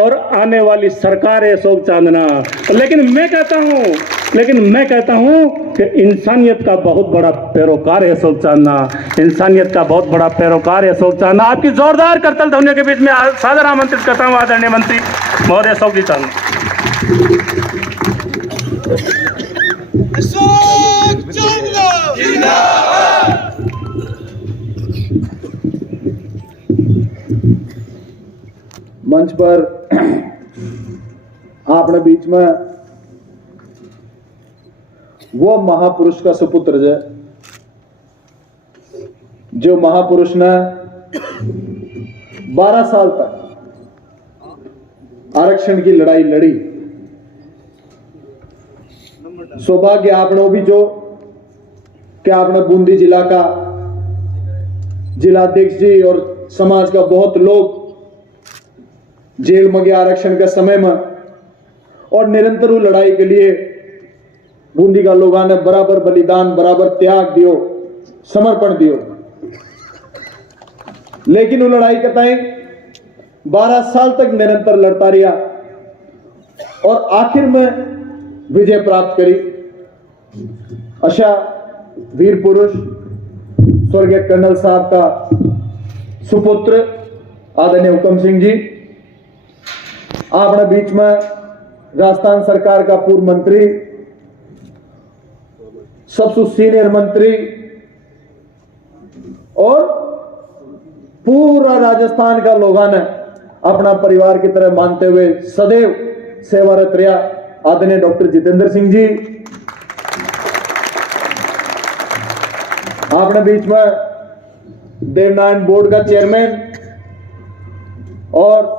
और आने वाली सरकार है अशोक चांदना। लेकिन मैं कहता हूं कि इंसानियत का बहुत बड़ा पैरोकार है अशोक चांदना, इंसानियत का बहुत बड़ा पैरोकार है अशोक चांदना। आपकी जोरदार करतल ध्वनियों के बीच में सादर आमंत्रित करता हूं आदरणीय मंत्री महोदय अशोक जी चांदना। अशोक चांदना जिंदाबाद। मंच पर आपने बीच में वो महापुरुष का सुपुत्र जो महापुरुष ने 12 साल तक आरक्षण की लड़ाई लड़ी। सौभाग्य आपने भी जो कि आपने बूंदी जिला का जिलाध्यक्ष जी और समाज का बहुत लोग जेल में गया आरक्षण के समय में, और निरंतर लड़ाई के लिए बूंदी का लोगों ने बराबर बलिदान, बराबर त्याग दियो, समर्पण दियो। लेकिन वो लड़ाई का टाइम 12 साल तक निरंतर लड़ता रहा और आखिर में विजय प्राप्त करी। अशा वीर पुरुष स्वर्गीय कर्नल साहब का सुपुत्र आदरणीय हुकम सिंह जी, आपने बीच में राजस्थान सरकार का पूर्व मंत्री, सबसे सीनियर मंत्री और पूरा राजस्थान का लोगों ने अपना परिवार की तरह मानते हुए सदैव सेवारत रहा आदरणीय डॉक्टर जितेंद्र सिंह जी, आपने बीच में देवनारायण बोर्ड का चेयरमैन और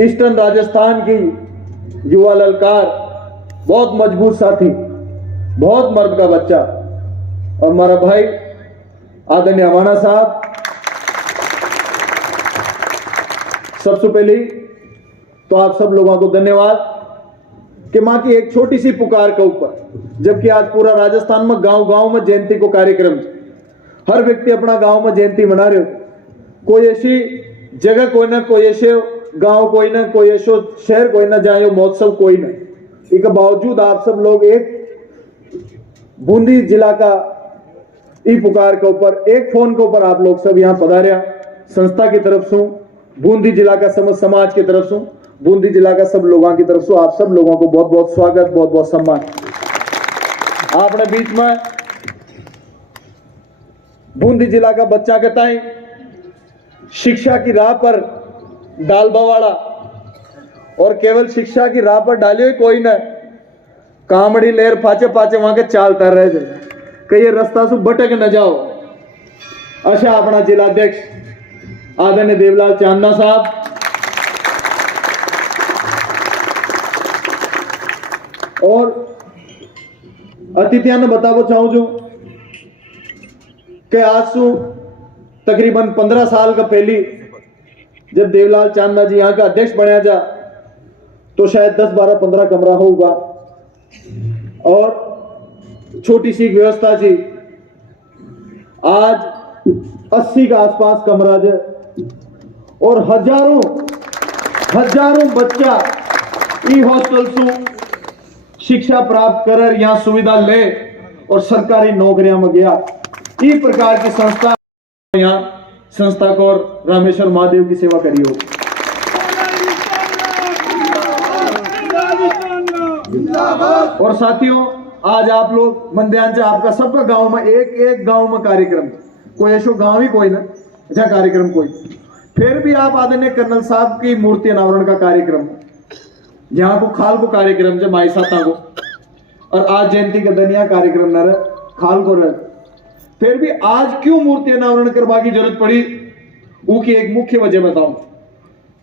ईस्टर्न राजस्थान की युवा ललकार, बहुत मजबूत साथी, बहुत मर्द का बच्चा, और हमारा भाई आदरणीय अवाना साहब। सबसे पहले तो आप सब लोगों को धन्यवाद कि मां की एक छोटी सी पुकार के ऊपर, जबकि आज पूरा राजस्थान में गांव-गांव में जयंती को कार्यक्रम, हर व्यक्ति अपना गांव में जयंती मना रहे हो। कोई ऐसी जगह कोई ना कोई ऐसे गांव कोई ना कोई ऐसा शहर कोई ना जाए महोत्सव कोई ना, इसके बावजूद आप सब लोग एक बूंदी जिला का ई पुकार के ऊपर, एक फोन के ऊपर आप लोग सब यहाँ पधारे। संस्था की तरफ से, बूंदी जिला का समस्त समाज की तरफ से, बूंदी जिला का सब लोगों की तरफ से आप सब लोगों को बहुत बहुत स्वागत, बहुत बहुत सम्मान। आपने बीच में बूंदी जिला का बच्चा कहता है शिक्षा की राह पर डाल बवाड़ा, और केवल शिक्षा की राह पर डालियो ही कोई न, कामड़ी लेर पाचे पाचे वहां के चालता रहे कई रास्ता से भटक न जाओ। अच्छा अपना जिलाध्यक्ष आदरणीय देवलाल चांदना साहब, और अतिथियों ने बताना चाहूं जो कि आज से तकरीबन 15 साल का पहली जब देवलाल चांदना जी यहाँ का अध्यक्ष बनया जा, तो शायद 10, 12, 15 कमरा होगा और छोटी सी व्यवस्था थी। आज 80 के आसपास कमरा है और हजारों बच्चा ई हॉस्टल से शिक्षा प्राप्त कर यहाँ सुविधा ले और सरकारी नौकरियां में गया। इस प्रकार की संस्था यहाँ संस्था को और रामेश्वर महादेव की सेवा करी हो। और साथियों, आज आप लोग मंध्यांचल आपका सबका गांव में एक गांव में कार्यक्रम, कोई ऐसा गांव ही कोई ना जहाँ कार्यक्रम कोई, फिर भी आप आदरणीय कर्नल साहब की मूर्ति अनावरण का कार्यक्रम, यहाँ को खाल को कार्यक्रम जब माई साता को, और आज जयंती का दनिया कार्यक्रम न रहे खाल को रहे, फिर भी आज क्यों मूर्ति अनावरण करवा की जरूरत पड़ी, वो की एक मुख्य वजह बताऊं।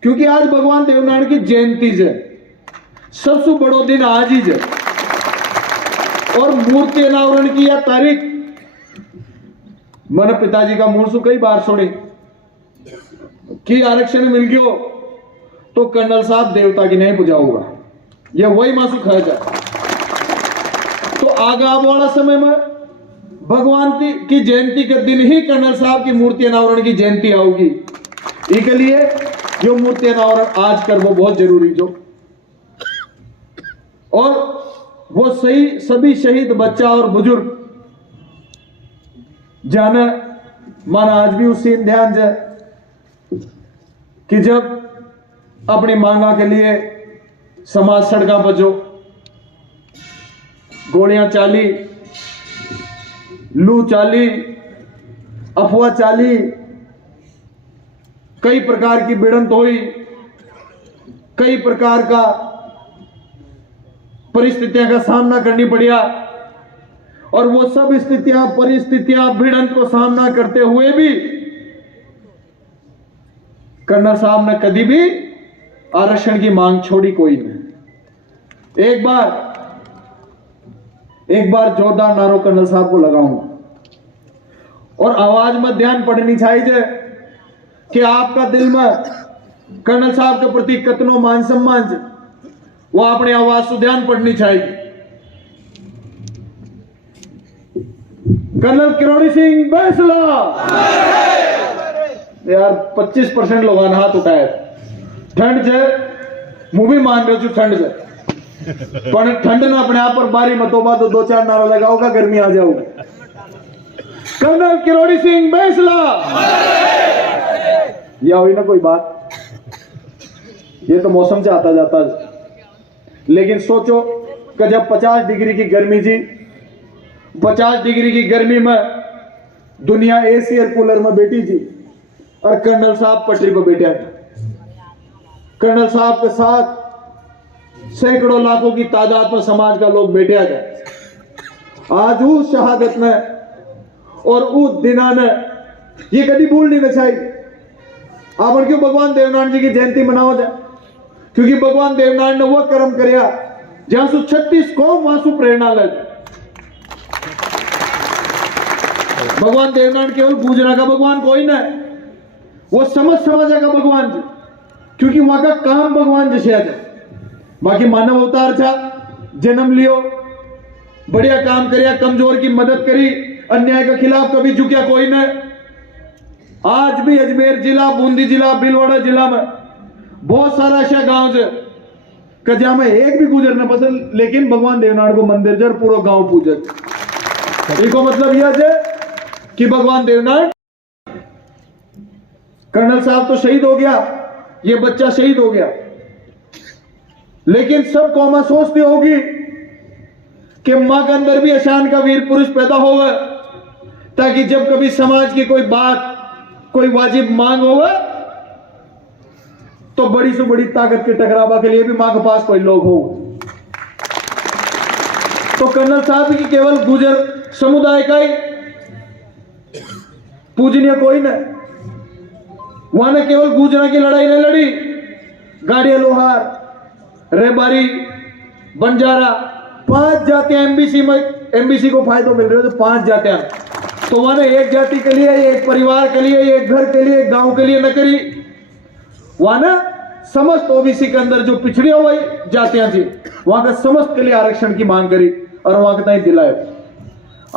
क्योंकि आज भगवान देवनारायण की जयंती है, सबसे बड़ो दिन आज ही है, और मूर्ति अनावरण की यह तारीख मैंने पिताजी का मुंह से कई बार सुनी कि आरक्षण मिल गयो तो कर्नल साहब देवता की नहीं पूजा होगा, यह वही मासु खाया जाए। तो आगा वाला समय में भगवान की जयंती के दिन ही कर्नल साहब की मूर्ति अनावरण की जयंती आओगी। इसके लिए जो मूर्तियां ना और आज कर वो बहुत जरूरी जो, और वो सही सभी शहीद बच्चा और बुजुर्ग जाना माना आज भी उस सीन ध्यान जाए कि जब अपनी मांगा के लिए समाज सड़का पर जो गोलियां चाली, लू चाली, अफवाह चाली, कई प्रकार की भिड़ंत हुई, कई प्रकार का परिस्थितियों का सामना करनी पड़ा, और वो सब स्थितियां परिस्थितियां भिड़ंत को सामना करते हुए भी कर्नल साहब ने कभी भी आरक्षण की मांग छोड़ी कोई नहीं। एक बार जोरदार नारो कर्नल साहब को लगाऊंगा और आवाज में ध्यान पड़नी चाहिए कि आपका दिल में कर्नल साहब के प्रति कितनो मान सम्मान है, वो अपनी आवाज से ध्यान पड़नी चाहिए। कर्नल किरोड़ी सिंह बैंसला। यार 25% लोगों ने हाथ उठाए। ठंड से मुंह भी मान रहे हो ठंड से, पर ठंड ने अपने आप पर बारी मतोबा तो 2-4 नारा लगाओगा, गर्मी आ जाओगी। कर्नल किरोड़ी सिंह बैंसला। यह हुई ना कोई बात, ये तो मौसम से आता जाता है। लेकिन सोचो कि जब 50 डिग्री की गर्मी जी, 50 डिग्री की गर्मी में दुनिया एसी और कूलर में बैठी थी और कर्नल साहब पटरी पर बैठे थे। कर्नल साहब के साथ सैकड़ों लाखों की तादाद में समाज का लोग बैठे थे। आज उस शहादत में और उस दिना ने ये कभी भूलनी नहीं चाहिए। आप क्यों भगवान देवनारायण जी की जयंती मनाओ जाए, क्योंकि भगवान देवनारायण ने वो कर्म करया जहां से 36 कौम वहां से प्रेरणा ले। भगवान देवनारायण केवल गुजरा का भगवान कोई ना, वो समझ समझा का भगवान जी, क्योंकि वहां का काम भगवान जैसे है। बाकी मानव अवतार था, जन्म लियो, बढ़िया काम करिया, कमजोर की मदद करी, अन्याय के खिलाफ कभी झुकिया कोई न। आज भी अजमेर जिला, बूंदी जिला, भीलवाड़ा जिला में बहुत सारा ऐसा गांव है कजा में एक भी गुजर न पसंद, लेकिन भगवान देवनारायण को मंदिर जर पूरा गांव पूजत। इसको मतलब यह है कि भगवान देवनारायण, कर्नल साहब तो शहीद हो गया, ये बच्चा शहीद हो गया, लेकिन सब कौमा सोचती होगी कि मां के अंदर भी अशान का वीर पुरुष पैदा होगा, ताकि जब कभी समाज की कोई बात, कोई वाजिब मांग होगा तो बड़ी से बड़ी ताकत के टकरावा के लिए भी मां के पास कोई लोग हो। तो कर्नल साहब की केवल गुजर समुदाय का ही पूजनीय कोई नहीं, वहां ने केवल गुजरा की लड़ाई नहीं लड़ी, गाड़िया लोहार, रेबारी, बंजारा, 5 जातियां एमबीसी में, एमबीसी को फायदा मिल रहे हो तो 5 जातियां, तो वहां ने एक जाति के लिए, एक परिवार के लिए, एक घर के लिए, एक गांव के लिए न करी, वहां ना समस्त ओबीसी के अंदर जो पिछड़ी हुई जातियां थी वहां का समस्त के लिए आरक्षण की मांग करी और वहां के तय दिलाए।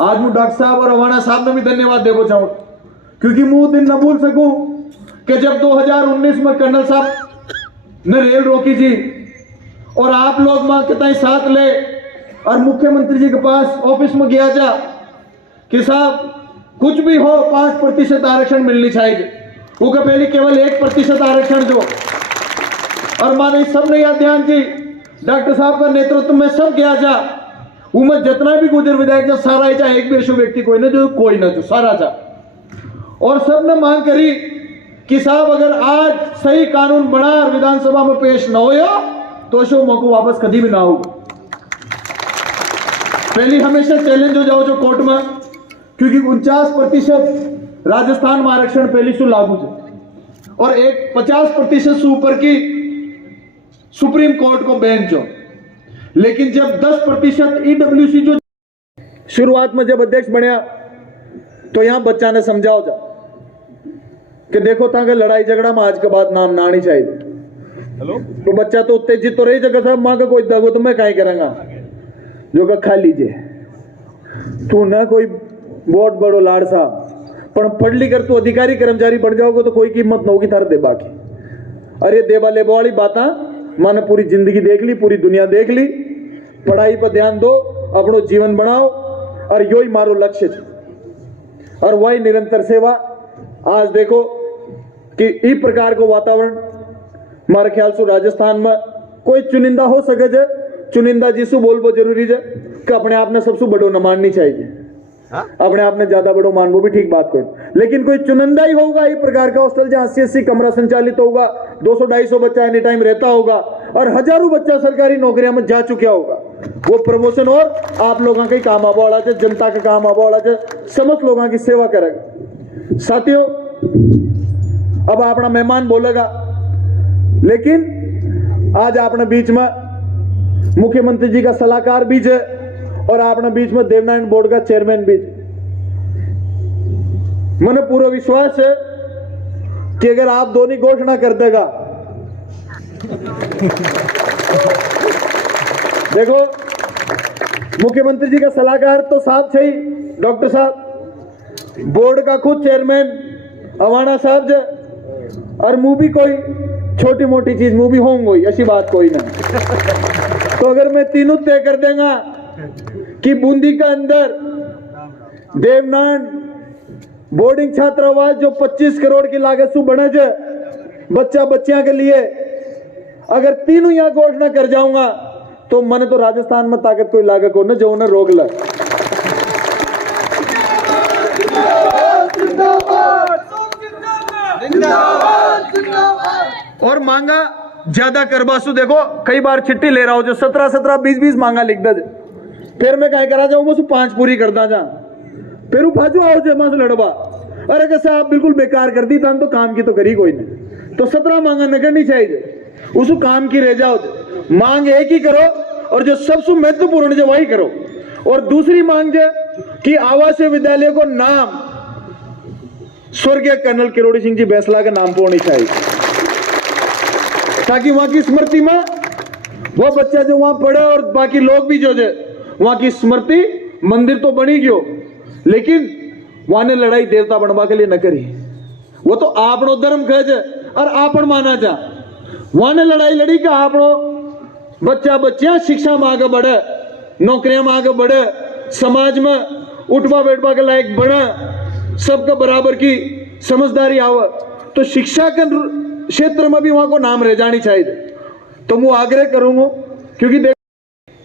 आज मैं डॉक्टर साहब और रवाना साहब ने भी धन्यवाद देना चाहूं, क्योंकि मुंह दिन न भूल सकूं कि जब 2019 में कर्नल साहब ने रेल रोकी थी और आप लोग मां के तय साथ ले और मुख्यमंत्री जी के पास ऑफिस में गया जा कि साहब कुछ भी हो 5% आरक्षण मिलनी चाहिए, वो के पहले केवल 1% आरक्षण जो, और माने सब ने याद ध्यान की डॉक्टर साहब का नेतृत्व में सब गया जा, उमर जितना भी गुजर विधायक जा सारा ही, चाहे एक भी ऐसा व्यक्ति कोई ना जो, कोई ना जो, सारा था, और सब ने मांग करी कि साहब अगर आज सही कानून बना और विधानसभा में पेश न हो तो शो मौको वापस कभी भी ना होगा। पहली हमेशा चैलेंज हो जाओ जो कोर्ट में, क्योंकि 49% राजस्थान में आरक्षण पहली से लागू है और एक 50% से ऊपर की सुप्रीम कोर्ट को बेंच हो, लेकिन जब 10% ईडब्ल्यूसी जो शुरुआत में जब अध्यक्ष बनया तो यहां बच्चा ने समझाओ जा कि देखो ताकि लड़ाई झगड़ा में आज के बाद नाम ना आनी चाहिए। तो बच्चा तो उत्तेजित तो रही जगह साहब मां का कोई दगो तो मैं क्या करूंगा, जो का खा लीजिए तू ना कोई बहुत बड़ो लाड़ साहब, पर पढ़ लिख कर तू अधिकारी कर्मचारी बन जाओगे तो कोई कीमत न होगी थार दे बाकी। अरे देवा लेबा वाली बातें माने पूरी जिंदगी देख ली, पूरी दुनिया देख ली। पढ़ाई पर ध्यान दो, अपनो जीवन बनाओ और यो ही मारो लक्ष्य है और वही निरंतर सेवा। आज देखो कि इस प्रकार को वातावरण मारे ख्याल से राजस्थान में कोई चुनिंदा हो सके जे, चुनिंदा जिसु बोलबो जरूरी है कि अपने आप ने सबसे बड़ो न माननी चाहिए। अपने आप ने ज्यादा बड़ो मानबो भी ठीक बात करो, लेकिन कोई चुनिंदा ही होगा इस प्रकार का हॉस्टल जहां 80-80 कमरा संचालित होगा, 200-250 बच्चा एनी टाइम रहता होगा और हजारों बच्चा सरकारी नौकरियां में जा चुका होगा। वो प्रमोशन और आप लोगों का ही काम आवा वाला है, जनता का काम आवा वाला है, समस्त लोगों की सेवा करेगा। साथियों, अब अपना मेहमान बोलेगा, लेकिन आज अपने बीच में मुख्यमंत्री जी का सलाहकार भी है और अपने बीच में देवनारायण बोर्ड का चेयरमैन भी। मैंने पूरा विश्वास है कि अगर आप दोनों घोषणा कर देगा, देखो मुख्यमंत्री जी का सलाहकार तो साहब से ही डॉक्टर साहब, बोर्ड का खुद चेयरमैन अवाना साहब जे, और मुंह भी कोई छोटी मोटी चीज मुंह भी होंगे, ऐसी बात कोई ना। तो अगर मैं तीनों तय कर देगा कि बूंदी का अंदर देवनारायण बोर्डिंग छात्रावास जो 25 करोड़ की लागत से बने जे बच्चा बच्चियां के लिए, अगर तीनों यहां घोषणा कर जाऊंगा तो मैंने तो राजस्थान में ताकत कोई लागत को ना जो उन्हें रोक ले। और मांगा ज्यादा करबासु, देखो कई बार चिट्ठी ले रहा हो जो 17-17, 20-20 मांगा लिख दे, फिर मैं कहीं करा जाऊं, मुझे 5 पूरी कर दा जा, फिर फाजू आओ जमा से लड़वा। अरे कैसे आप बिल्कुल बेकार कर दी था तो काम की तो करी कोई नहीं, तो 17 मांगा न करनी चाहिए, उसको काम की रह जाओ। मांग एक ही करो और जो सबसे महत्वपूर्ण जो वही करो। और दूसरी मांग जो कि आवासीय विद्यालय को नाम स्वर्गीय कर्नल किरोड़ी सिंह जी बैंसला के नाम पर होनी चाहिए, ताकि वहां की स्मृति में वो बच्चा जो वहां पढ़े और बाकी लोग भी जो वहां की स्मृति, मंदिर तो बनी गयो लेकिन वहां ने लड़ाई देवता बनवा के लिए न करी, वो तो आपनो धर्म खज और आपन माना जा। वहां ने लड़ाई लड़ी कि आपनो बच्चा बच्चियां शिक्षा में आगे बढ़े, नौकरियां में आगे बढ़े, समाज में उठवा बैठवा के लायक बने, सबका बराबर की समझदारी आवे, तो शिक्षा के क्षेत्र में भी वहां को नाम रह जानी चाहिए। तो मैं आग्रह करूंगा, क्योंकि देख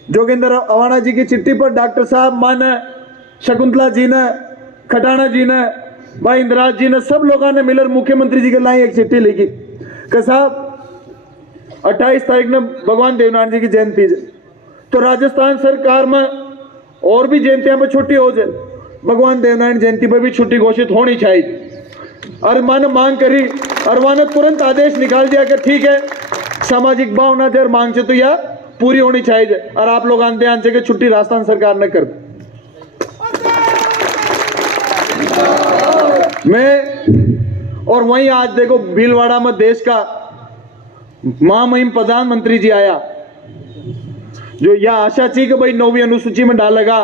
जोगेंद्र अवाना जी की चिट्ठी पर डॉक्टर साहब माने, शकुंतला जी ने, खटाना जी ने, भाई इंद्राज जी ने, सब लोगों ने मिलकर मुख्यमंत्री जी के लाई एक चिट्ठी लिखी कि साहब 28 तारीख ने भगवान देवनारायण जी की जयंती है, तो राजस्थान सरकार में और भी जयंतियां पर छुट्टी हो जाए, भगवान देवनारायण जयंती पर भी छुट्टी घोषित होनी चाहिए। और माने मांग करी और वहां तुरंत आदेश निकाल दिया कि ठीक है, सामाजिक भावना जर मांग से तो यह पूरी होनी चाहिए और आप लोग आंते आंचे के छुट्टी राजस्थान सरकार ने कर। मैं और वहीं आज देखो भीलवाड़ा में देश का महामहिम प्रधानमंत्री जी आया, जो यह आशा थी कि भाई 9वीं अनुसूची में डालेगा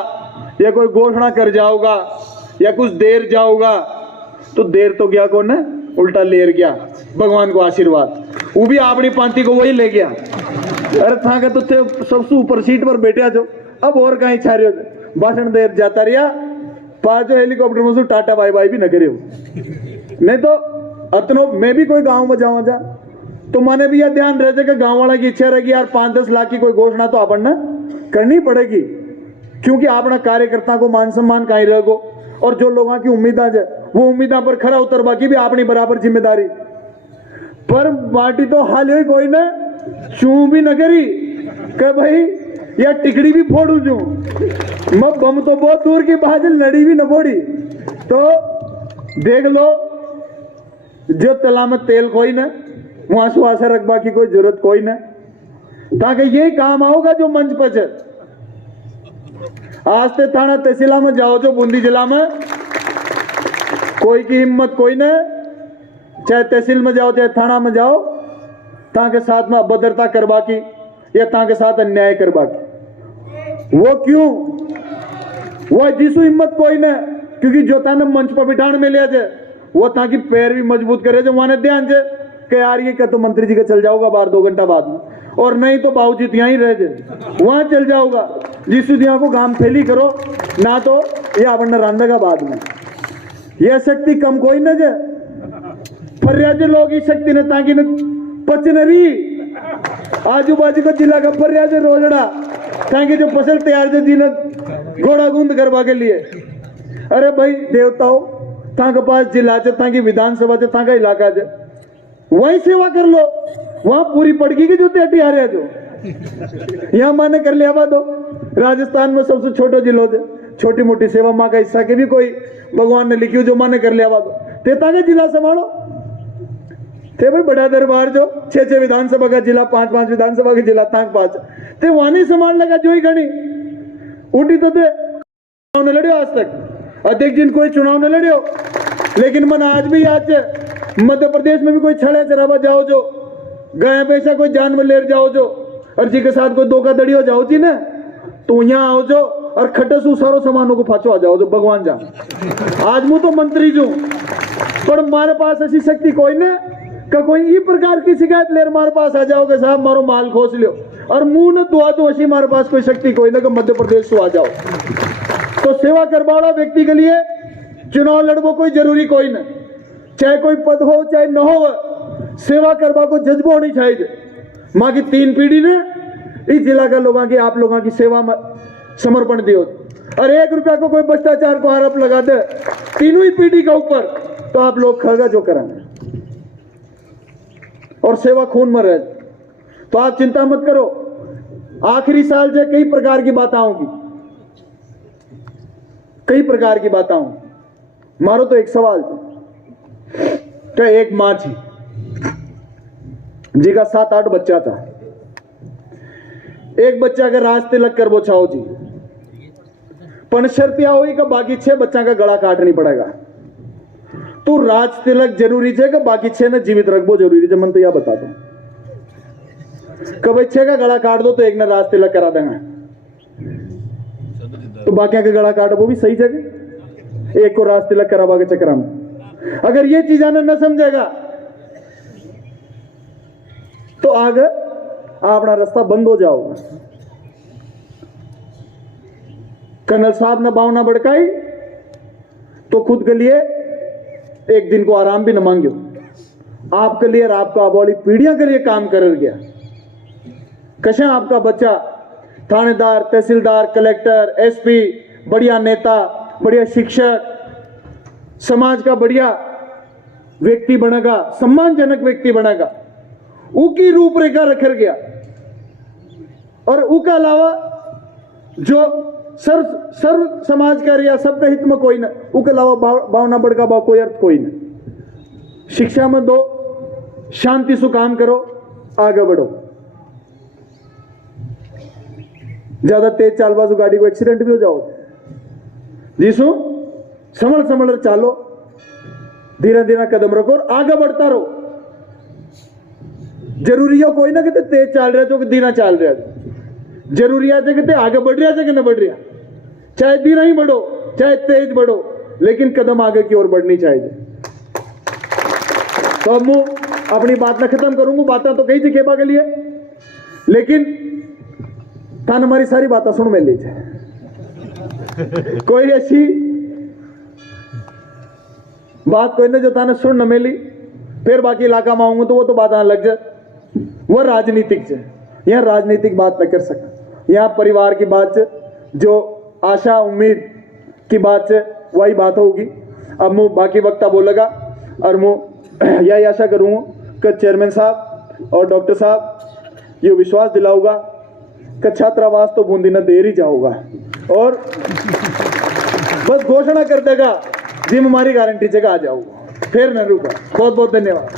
या कोई घोषणा कर जाओगा या कुछ देर जाओगा, तो देर तो गया कौन है, उल्टा लेर गया भगवान को आशीर्वाद, वो भी अपनी पांति को वही ले गया। अरे था के तो सबसे ऊपर सीट पर बैठा जो, अब और कहीं छा रहे हो, भाषण देर जाता रहा, पांचों हेलीकॉप्टर में से टाटा बाय बाय भी न करे हो। नहीं तो अतनो मैं भी कोई गांव में जाऊं जा तो मैंने भी यह ध्यान रहे कि गांव वाला की इच्छा रहेगी यार 5-10 लाख की कोई घोषणा तो अपन करनी पड़ेगी, क्योंकि अपना कार्यकर्ता को मान सम्मान कहीं रहेगो और जो लोगों की उम्मीदा है वो उम्मीदा पर खरा उतरवा की भी अपनी बराबर जिम्मेदारी। पर पार्टी तो हाल ही कोई न चू भी न करी कि भाई या टिकड़ी भी फोड़ू जू, मैं बम तो बहुत दूर की बात है, लड़ी भी न फोड़ी। तो देख लो, जो तला में तेल कोई न, वहां से आशा रखबा की कोई जरूरत कोई न, ताकि ये काम आओगा जो मंच पर है। आज ते थाना तहसीला में जाओ जो बूंदी जिला में, कोई की हिम्मत कोई न, चाहे तहसील में जाओ चाहे थाना में जाओ, ताकि साथ में अभद्रता करवा की या ताकि साथ अन्याय करवा की। वो क्यों, वो जिसु हिम्मत कोई न, क्योंकि जो ताने मंच पर बिठाने में लिया जाए वो ताकि पैर भी मजबूत करे जो वहां ध्यान से कि यार ये क्या, तो मंत्री जी का चल जाऊंगा बाहर 2 घंटा बाद में, और नहीं तो बाबूजी यहाँ ही रह जाए, वहां चल जाऊंगा। जिस यहाँ को काम फैली करो ना, तो ये आवरण रांधेगा बाद में। यह शक्ति कम कोई न जे फर्याज लोग इस शक्ति ने ताकि न पचनरी आजू बाजू को जिला का फर्याज रोजड़ा ताकि जो फसल तैयार जो जी घोड़ा गूंद करवा के लिए। अरे भाई देवताओं, ताके पास जिला च, ताकि विधानसभा च, ताका इलाका च, वही सेवा कर लो। वहां पूरी पड़गी की जो तेटी आ रहे जो यहाँ माने कर लिया दो। राजस्थान में सबसे छोटा जिलो च, छोटी मोटी सेवा माँ का हिस्सा के भी कोई भगवान ने लिखी हो जो माने कर लिया दो। ते ताके जिला संभालो थे भाई, बड़ा दरबार जो 6 विधानसभा का जिला, 5 विधानसभा के जिला, ताक 5 ते वानी संभाल लगा जो ही घनी उठी तो दे चुनाव न लड़ियो। आज तक अध्यक्ष जिन कोई चुनाव न लड़ियो, लेकिन मन आज भी याद है मध्य प्रदेश में भी कोई छड़े चरावा जाओ जो, गाय पैसा कोई जानवर ले जाओ जो, और जी के साथ कोई धोखा दड़ियो जाओ जी ने, तो यहाँ आओ जो और खटसू सारो सामानों को फाचो आ जाओ जो भगवान जा। आज मुझ तो मंत्री जो, पर हमारे पास ऐसी शक्ति कोई ने का कोई ई प्रकार की शिकायत ले हमारे पास आ जाओगे साहब मारो माल खोस लियो, और मुंह न दुआ दो ऐसी हमारे पास कोई शक्ति कोई ना कि मध्य प्रदेश से आ जाओ। तो सेवा करवाड़ा व्यक्ति के लिए चुनाव लड़बो कोई जरूरी कोई न, चाहे कोई पद हो चाहे न हो, सेवा करवा को जज्बो होनी चाहिए। माँ की 3 पीढ़ी ने इस जिला का लोगों की, आप लोगों की सेवा में समर्पण दियो, और 1 रुपया को कोई भ्रष्टाचार को आरोप लगा दे तीनों ही पीढ़ी के ऊपर, तो आप लोग खगा जो करेंगे और सेवा खून में रहे। तो आप चिंता मत करो, आखिरी साल से कई प्रकार की बातें आऊंगी, कई प्रकार की बातें आऊंगी। मारो तो एक सवाल तो एक मां थी जी का 7-8 बच्चा था। एक बच्चा का राज तिलक कर वो छाओ जी, पण शर्त यह हुई कि बाकी 6 बच्चा का गला काटनी पड़ेगा। तो राज तिलक जरूरी है कि बाकी 6 ने जीवित रखबो जरूरी है? मन तो यह बता दो कि भाई 6 का गला काट दो तो एक ने राज तिलक करा देना, तो बाकी का गला काट वो भी सही जगह, एक को राज तिलक करावा के चक्कर में। अगर ये चीज आने न समझेगा तो आगे अपना रास्ता बंद हो जाओगा। कर्नल साहब ने भावना भड़काई तो खुद के लिए एक दिन को आराम भी न मांगियो, आपके लिए और आपका आबोली पीढ़ियां के लिए काम कर गया। कशा आपका बच्चा थानेदार, तहसीलदार, कलेक्टर, एसपी, बढ़िया नेता, बढ़िया शिक्षक, समाज का बढ़िया व्यक्ति बनेगा, सम्मानजनक व्यक्ति बनेगा, उकी रूपरेखा रखर गया। और उसके अलावा जो सर्व समाज का या सबके हित में कोई ना, उसके अलावा भावना बढ़का भाव कोई अर्थ कोई ना। शिक्षा में दो, शांति से काम करो, आगे बढ़ो। ज्यादा तेज चालबाजू गाड़ी को एक्सीडेंट भी हो जाओ जीसू, संभल चालो, धीरे धीरे कदम रखो और आगे बढ़ता रहो। जरूरी हो कोई ना कि तेज चल रहा है, धीरा चल रहा है। जरूरी है कि आगे बढ़ रहा है कि न बढ़ रहा, चाहे धीरा ही बढ़ो चाहे तेज बढ़ो, लेकिन कदम आगे की ओर बढ़नी चाहिए। तो अब मैं अपनी बात न खत्म करूंगा, बातें तो कही थी खेबा के लिए, लेकिन थान हमारी सारी बातें सुन में लीजिए। कोई ऐसी बात कोई ना जो थाने सुन न मिली, फिर बाकी इलाका में आऊंगा तो वो तो बात आने लग जाए, वो राजनीतिक है। यहाँ राजनीतिक बात न कर सका, यहाँ परिवार की बात जो आशा उम्मीद की बात है वही बात होगी। अब मैं बाकी वक्ता बोलेगा और मैं यही आशा करूँगा कि चेयरमैन साहब और डॉक्टर साहब ये विश्वास दिलाऊंगा कि छात्रावास तो बूंदी न देर ही जाऊंगा, और बस घोषणा कर देगा जिम हमारी गारंटी जगह आ जाऊंगा, फिर न रुका। बहुत बहुत धन्यवाद।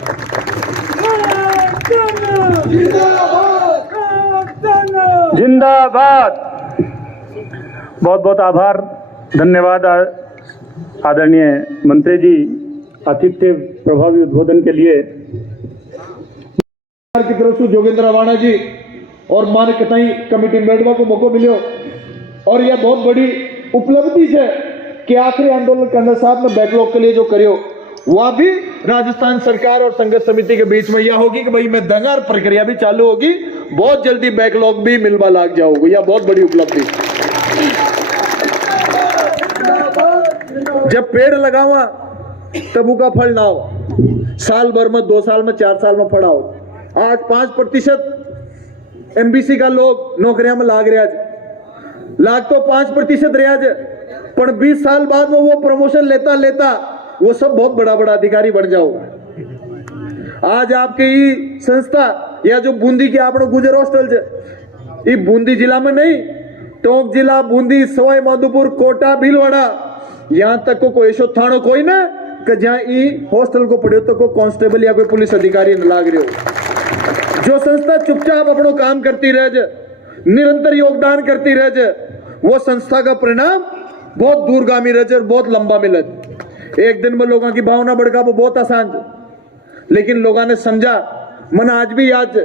जिंदाबाद। बहुत बहुत आभार, धन्यवाद आदरणीय मंत्री जी आतिथ्य प्रभावी उद्बोधन के लिए। की तरफ से जोगेंद्र रावाणा जी और मान कटाई कमेटी मेडवा को मौका मिलो, और यह बहुत बड़ी उपलब्धि है कि आखिरी आंदोलन कर्नल साहब ने बैकलॉग के लिए जो करियो वह भी राजस्थान सरकार और संघर्ष समिति के बीच में यह होगी कि भाई मैं दंगार प्रक्रिया भी चालू होगी, बहुत जल्दी बैकलॉग भी मिलवा लाग जाओगे। यह बहुत बड़ी उपलब्धि। जब पेड़ लगावा तब उसका फल ना हो, साल भर में, 2 साल में, 4 साल में फड़ा हो। आज 5% एमबीसी का लोग नौकरियां में लाग रहा है, लाग तो 5% रहा है, पर 20 साल बाद में वो प्रमोशन लेता लेता वो सब बहुत बड़ा बड़ा अधिकारी बन जाओ। आज आपके ये संस्था या जो बूंदी के आप गुजर हॉस्टल ये बूंदी जिला में नहीं, टोंक जिला, बूंदी, सवाई माधोपुर, कोटा, भीलवाड़ा, यहां तक को कोई ऐसो थानो कोई ना कि जहां ई हॉस्टल को पढ़ियो तो कोई कांस्टेबल या कोई पुलिस अधिकारी न लाग रहे हो। जो संस्था चुपचाप अपनो काम करती रह, निरंतर योगदान करती रह, वो संस्था का परिणाम बहुत दूरगामी रह, बहुत लंबा मिले। एक दिन में लोगों की भावना भड़का वो बहुत आसान, लेकिन लोगों ने समझा। मन आज भी याद